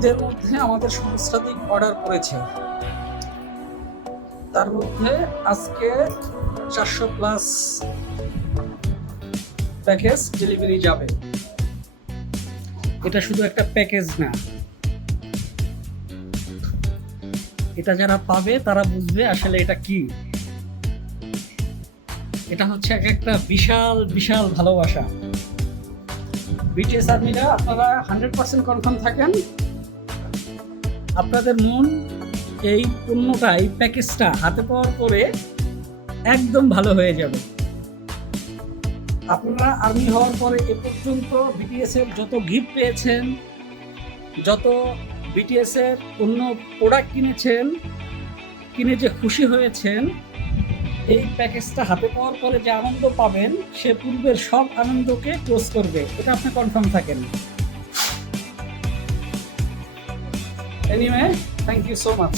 ঈদের মধ্যে আমাদের সহস্রাধিক অর্ডার পড়েছে, তার মধ্যে আজকে 400+ প্যাকেজ ডেলিভারি যাবে। এটা শুধু একটা প্যাকেজ না, এটা যারা পাবে তারা বুঝবে আসলে এটা কি। এটা হচ্ছে একটা বিশাল বিশাল ভালোবাসা। বিটিএস আর্মিরা আপনারা 100% কনফার্ম থাকেন, আপনাদের মন এই পণ্যটা, এই প্যাকেজটা হাতে পাওয়ার পরে একদম ভালো হয়ে যাবে। আপনারা আর্মি হওয়ার পরে এ পর্যন্ত বিটিএস এর যত গিফট পেয়েছেন, যত বিটিএস এর অন্য প্রোডাক্ট কিনেছেন, কিনে যে খুশি হয়েছেন, এই প্যাকেজটা হাতে পাওয়ার পরে যে আনন্দ পাবেন সে পূর্বের সব আনন্দকে ক্লোজ করবে, এটা আপনি কনফার্ম থাকেন। Anyway, thank you so much.